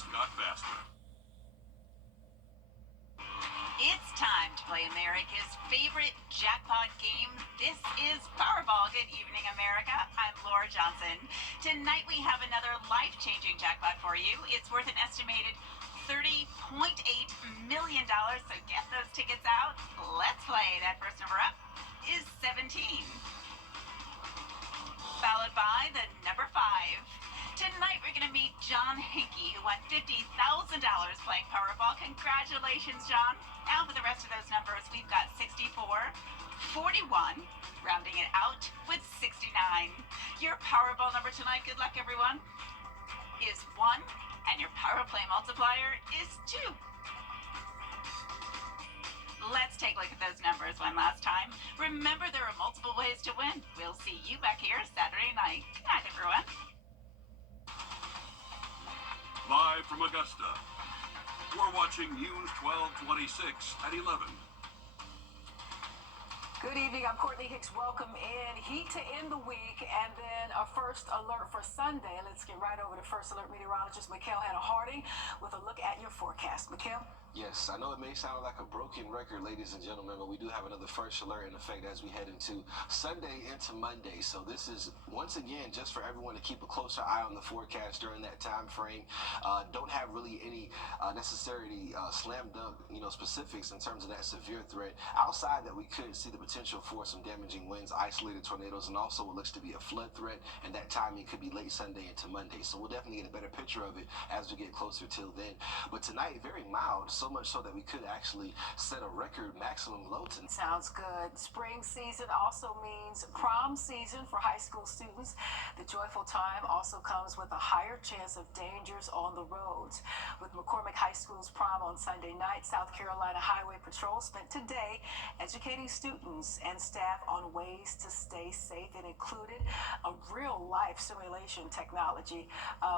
just got faster. It's time to play America's favorite jackpot game. This is Powerball. Good evening, America. I'm Laura Johnson. Tonight we have another life-changing jackpot for you. It's worth an estimated $30.8 million. So get those tickets out. Let's play. That first number up is 17. Followed by the number 5. Tonight we're going to meet John Hinkey, who won $50,000 playing Powerball. Congratulations, John. Now for the rest of those numbers, we've got 64, 41, rounding it out with 69. Your Powerball number tonight, good luck everyone, is 1, and your Power Play multiplier is 2. Let's take a look at those numbers one last time. Remember, there are multiple ways to win. We'll see you back here Saturday night. Good night, everyone. Live from Augusta, we're watching News 1226 at 11. Good evening, I'm Courtney Hicks. Welcome in. Heat to end the week, and then a first alert for Sunday. Let's get right over to First Alert meteorologist Mikhail Hannah-Harding with a look at your forecast. Mikhail? Yes, I know it may sound like a broken record, ladies and gentlemen, but we do have another first alert in effect as we head into Sunday into Monday. So this is, once again, just for everyone to keep a closer eye on the forecast during that time frame. Don't have really any necessarily slam dunk, specifics in terms of that severe threat. Outside that, we could see the potential for some damaging winds, isolated tornadoes, and also what looks to be a flood threat, and that timing could be late Sunday into Monday. So we'll definitely get a better picture of it as we get closer till then. But tonight, very mild. So much so that we could actually set a record maximum low tonight. Sounds good. Spring season also means prom season for high school students. The joyful time also comes with a higher chance of dangers on the roads. With McCormick High School's prom on Sunday night, South Carolina Highway Patrol spent today educating students and staff on ways to stay safe. It included a real-life simulation technology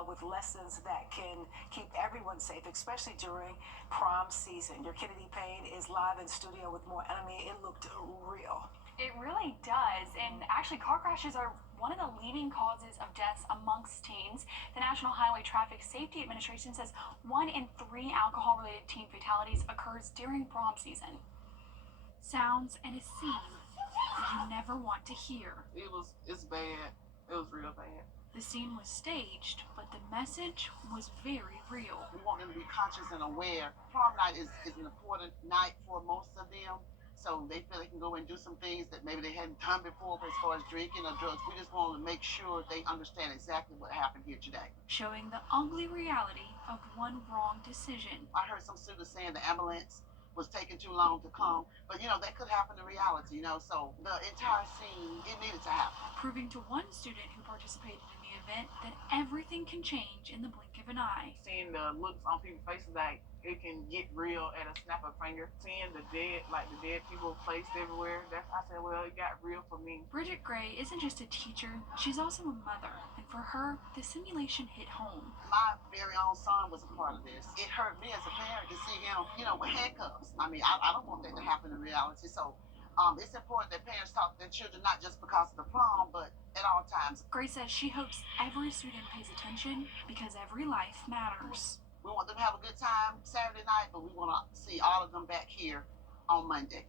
with lessons that can keep everyone safe, especially during prom season. Your Kennedy Payne is live in studio with more. I mean, it looked real. It really does. And actually, car crashes are one of the leading causes of deaths amongst teens. The National Highway Traffic Safety Administration says 1 in 3 alcohol-related teen fatalities occurs during prom season. Sounds and a scene you never want to hear. It's bad. It was real bad. The scene was staged, but the message was very real. We want them to be conscious and aware. Prom night is an important night for most of them, so they feel they can go and do some things that maybe they hadn't done before as far as drinking or drugs. We just want to make sure they understand exactly what happened here today. Showing the ugly reality of one wrong decision. I heard some students saying the ambulance was taking too long to come, but that could happen in reality, so the entire scene, it needed to happen. Proving to one student who participated in the event that everything can change in the blink of an eye. Seeing the looks on people's faces, like it can get real at a snap of a finger. Seeing the dead people placed everywhere, I said, well, it got real for me. Bridget Gray isn't just a teacher, she's also a mother, and for her, the simulation hit home. My very own son was a part of this. It hurt me as a parent to see him, with handcuffs. I mean, I don't want that to happen in reality, so it's important that parents talk to their children, not just because of the prom, but at all times. Gray says she hopes every student pays attention because every life matters. We want them to have a good time Saturday night, but we want to see all of them back here on Monday.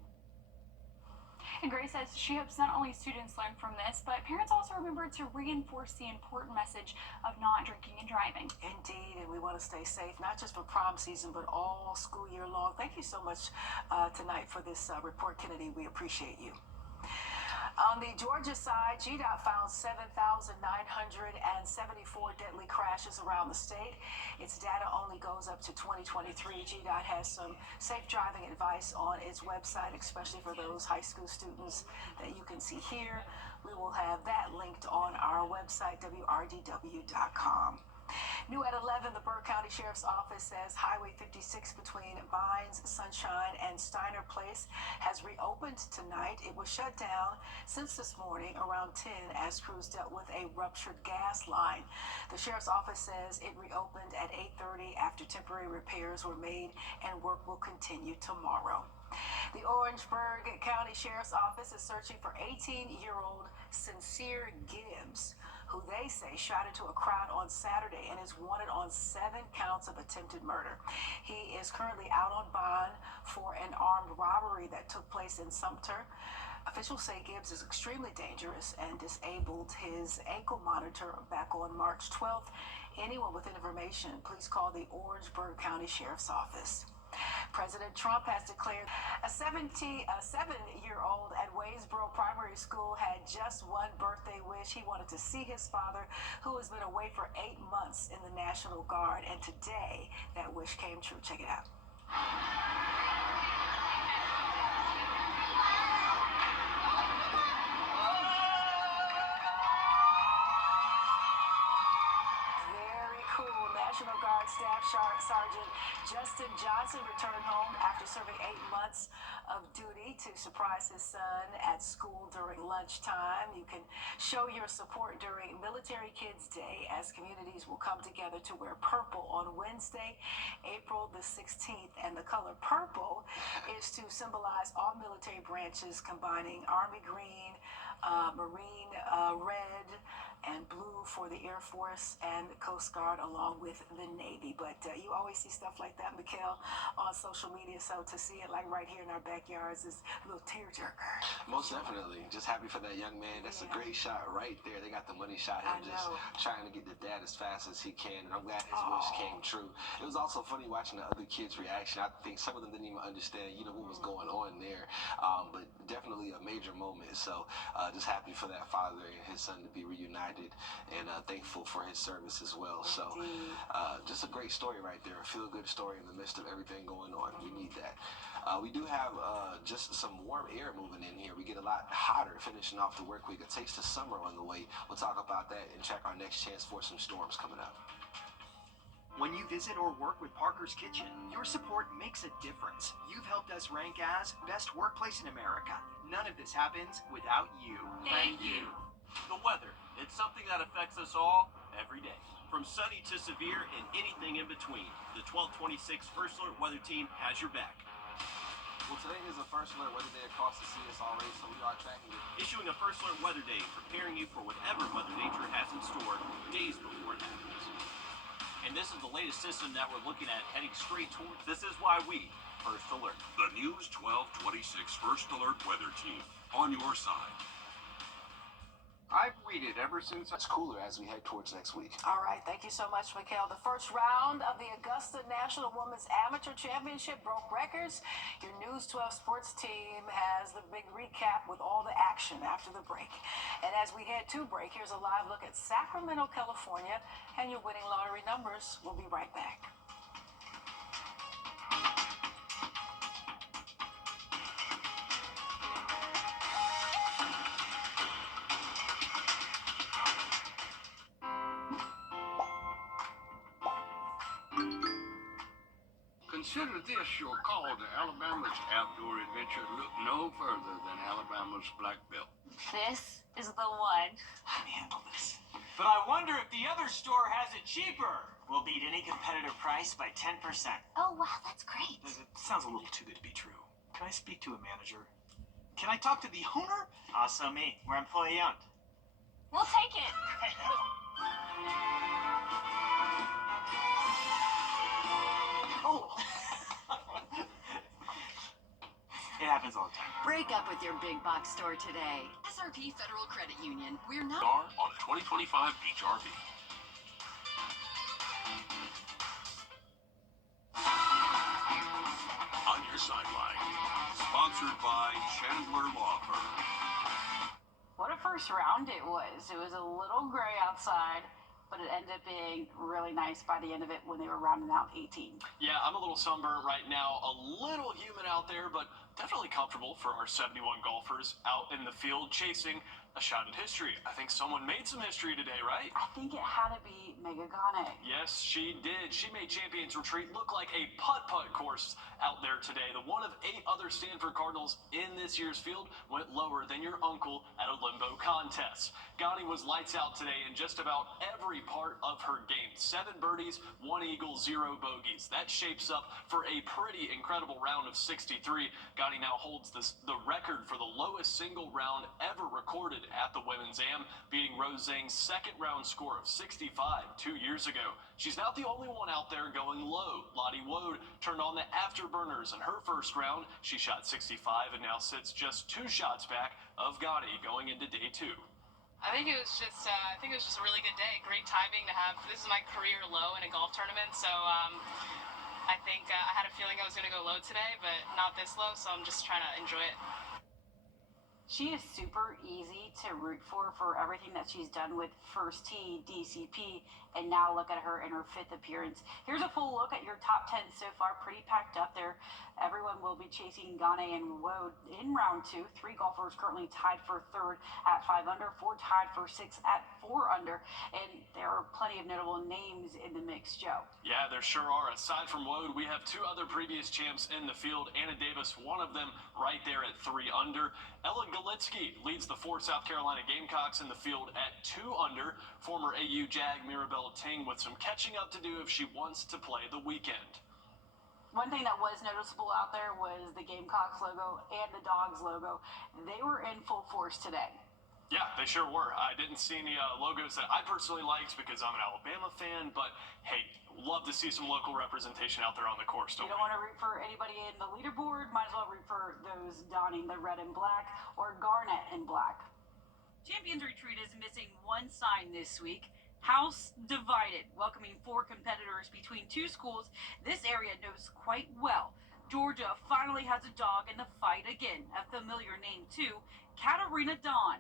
And Gray says she hopes not only students learn from this, but parents also remember to reinforce the important message of not drinking and driving. Indeed, and we want to stay safe, not just for prom season, but all school year long. Thank you so much tonight for this report, Kennedy. We appreciate you. On the Georgia side, GDOT found 7,974 deadly crashes around the state. Its data only goes up to 2023. GDOT has some safe driving advice on its website, especially for those high school students that you can see here. We will have that linked on our website, wrdw.com. New at 11, the Burke County Sheriff's Office says Highway 56 between Vines, Sunshine, and Steiner Place has reopened tonight. It was shut down since this morning around 10 as crews dealt with a ruptured gas line. The Sheriff's Office says it reopened at 8:30 after temporary repairs were made, and work will continue tomorrow. The Orangeburg County Sheriff's Office is searching for 18-year-old Sincere Gibbs, who they say shot into a crowd on Saturday and is wanted on 7 counts of attempted murder. He is currently out on bond for an armed robbery that took place in Sumter. Officials say Gibbs is extremely dangerous and disabled his ankle monitor back on March 12th. Anyone with information, please call the Orangeburg County Sheriff's Office. President Trump has declared a 7-year-old at Waysboro Primary School had just one birthday wish. He wanted to see his father, who has been away for 8 months in the National Guard, and today that wish came true. Check it out. National Guard Staff Sergeant Justin Johnson returned home after serving 8 months of duty to surprise his son at school during lunchtime. You can show your support during Military Kids Day as communities will come together to wear purple on Wednesday, April the 16th. And the color purple is to symbolize all military branches combining Army green, Marine red, and blue for the Air Force and Coast Guard, along with the Navy. But you always see stuff like that, Mikhail, on social media. So to see it like right here in our backyards is a little tearjerker. Most definitely. Just happy for that young man. That's a great shot right there. They got the money shot. Him just trying to get the dad as fast as he can. And I'm glad his wish came true. It was also funny watching the other kids' reaction. I think some of them didn't even understand, what was going on there. But definitely a major moment. So just happy for that father and his son to be reunited, and thankful for his service as well. So just a great story right there, a feel-good story in the midst of everything going on. We need that. We do have just some warm air moving in here. We get a lot hotter finishing off the work week. A taste of summer on the way. We'll talk about that and check our next chance for some storms coming up. When you visit or work with Parker's Kitchen, your support makes a difference. You've helped us rank as Best Workplace in America. None of this happens without you. Thank you. The weather. It's something that affects us all every day. From sunny to severe and anything in between, the 1226 First Alert Weather Team has your back. Well, today is a First Alert Weather Day across the CS already, so we are tracking it. Issuing a First Alert Weather Day, preparing you for whatever Mother Nature has in store days before it happens. And this is the latest system that we're looking at heading straight towards. This is why we First Alert. The News 1226 First Alert Weather Team on your side. I've waited ever since. It's cooler as we head towards next week. All right, thank you so much, Mikhail. The first round of the Augusta National Women's Amateur Championship broke records. Your News 12 sports team has the big recap with all the action after the break. And as we head to break, here's a live look at Sacramento, California, and your winning lottery numbers. We'll be right back. Consider this your call to Alabama's outdoor adventure. Look no further than Alabama's Black Belt. This is the one. I can handle this. But I wonder if the other store has it cheaper. We'll beat any competitor price by 10%. Oh, wow, that's great. It sounds a little too good to be true. Can I speak to a manager? Can I talk to the owner? Also me. We're employee owned. We'll take it. Oh. It happens all the time. Break up with your big box store today. SRP Federal Credit Union. We're not On a 2025 HRV. On your sideline. Sponsored by Chandler Law Firm. What a first round it was. It was a little gray outside, but it ended up being really nice by the end of it when they were rounding out 18. Yeah, I'm a little sunburned right now, a little humid out there, but definitely comfortable for our 71 golfers out in the field chasing a shot at history. I think someone made some history today, right? I think it had to be Mega Gane. Yes, she did. She made Champions Retreat look like a putt-putt course out there today. The one of 8 other Stanford Cardinals in this year's field went lower than your uncle at a limbo contest. Gane was lights out today in just about every part of her game. 7 birdies, 1 eagle, 0 bogeys. That shapes up for a pretty incredible round of 63. Gotti now holds the record for the lowest single round ever recorded at the Women's Am, beating Rose Zhang's second round score of 65 2 years ago. She's not the only one out there going low. Lottie Wode turned on the afterburners in her first round. She shot 65 and now sits just 2 shots back of Gotti going into day 2. I think it was just a really good day. Great timing to have. This is my career low in a golf tournament, so I think I had a feeling I was going to go low today, but not this low, so I'm just trying to enjoy it. She is super easy to root for everything that she's done with First Tee, DCP, and now look at her in her 5th appearance. Here's a full look at your top 10 so far. Pretty packed up there. Everyone will be chasing Gane and Wode in round 2. 3 golfers currently tied for 3rd at 5 under, 4 tied for 6th at 4 under, and there are plenty of notable names in the mix, Joe. Yeah, there sure are. Aside from Wode, we have 2 other previous champs in the field. Anna Davis, one of them, right there at 3 under. Ella Galitsky leads the 4 South Carolina Gamecocks in the field at 2 under. Former AU Jag Mirabelle Ting with some catching up to do if she wants to play the weekend. One thing that was noticeable out there was the Gamecocks logo and the Dogs logo. They were in full force today. Yeah, they sure were. I didn't see any logos that I personally liked because I'm an Alabama fan, but hey, love to see some local representation out there on the course. You don't want to root for anybody in the leaderboard, might as well root for those donning the red and black or garnet and black. Champions Retreat is missing one sign this week. House divided, welcoming 4 competitors between 2 schools this area knows quite well. Georgia finally has a dog in the fight again, a familiar name too, Katarina Dawn.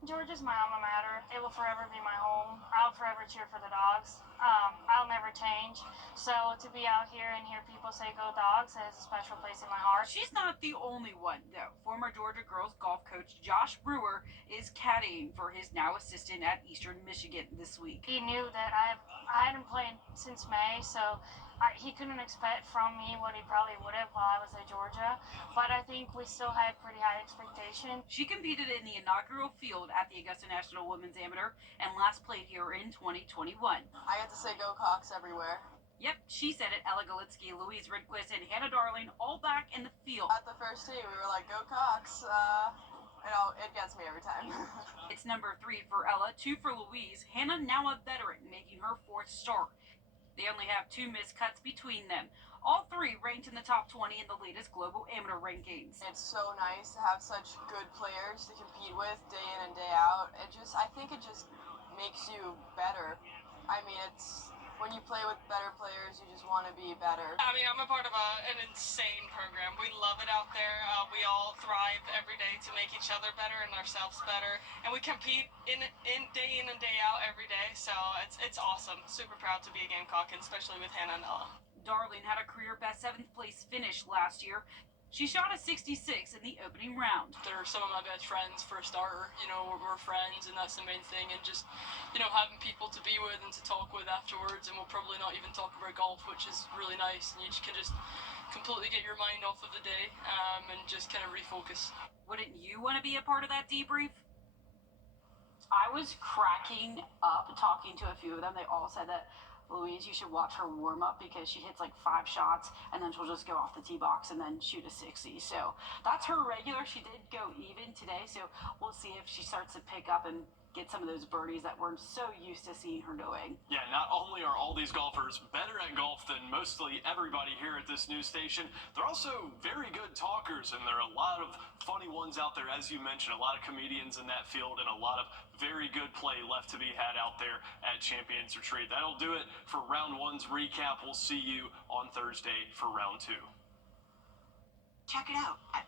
Georgia's my alma mater. It will forever be my home. I'll forever cheer for the Dogs. I'll never change. So to be out here and hear people say go Dogs has a special place in my heart. She's not the only one, though. Former Georgia girls golf coach Josh Brewer is caddying for his now assistant at Eastern Michigan this week. He knew that I hadn't played since May, so he couldn't expect from me what he probably would have while I was at Georgia, but I think we still had pretty high expectations. She competed in the inaugural field at the Augusta National Women's Amateur and last played here in 2021. I get to say go Cox everywhere. Yep, she said it. Ella Galitsky, Louise Ridquist, and Hannah Darling all back in the field. At the first tee, we were like, go Cox. It gets me every time. It's number 3 for Ella, 2 for Louise. Hannah, now a veteran, making her 4th start. They only have 2 missed cuts between them. All 3 ranked in the top 20 in the latest global amateur rankings. It's so nice to have such good players to compete with day in and day out. I think it just makes you better. I mean, when you play with better players, you just want to be better. I mean, I'm a part of an insane program. We love it out there. We all thrive every day to make each other better and ourselves better. And we compete in and day out every day. So it's awesome. Super proud to be a Gamecock, and especially with Hannah and Ella. Darling had a career best 7th place finish last year. She shot a 66 in the opening round. They're some of my best friends for a starter. You know, we're friends, and that's the main thing. And just, you know, having people to be with and to talk with afterwards, and we'll probably not even talk about golf, which is really nice. And you can just completely get your mind off of the day and just kind of refocus. Wouldn't you want to be a part of that debrief? I was cracking up talking to a few of them. They all said that, Louise, you should watch her warm up because she hits like 5 shots and then she'll just go off the tee box and then shoot a 60. So that's her regular. She did go even today, so we'll see if she starts to pick up and get some of those birdies that we're so used to seeing her doing. Yeah, not only are all these golfers better at golf than mostly everybody here at this news station, they're also very good talkers, and there are a lot of funny ones out there, as you mentioned, a lot of comedians in that field, and a lot of very good play left to be had out there at Champions Retreat. That'll do it for round 1's recap. We'll see you on Thursday for round 2. Check it out at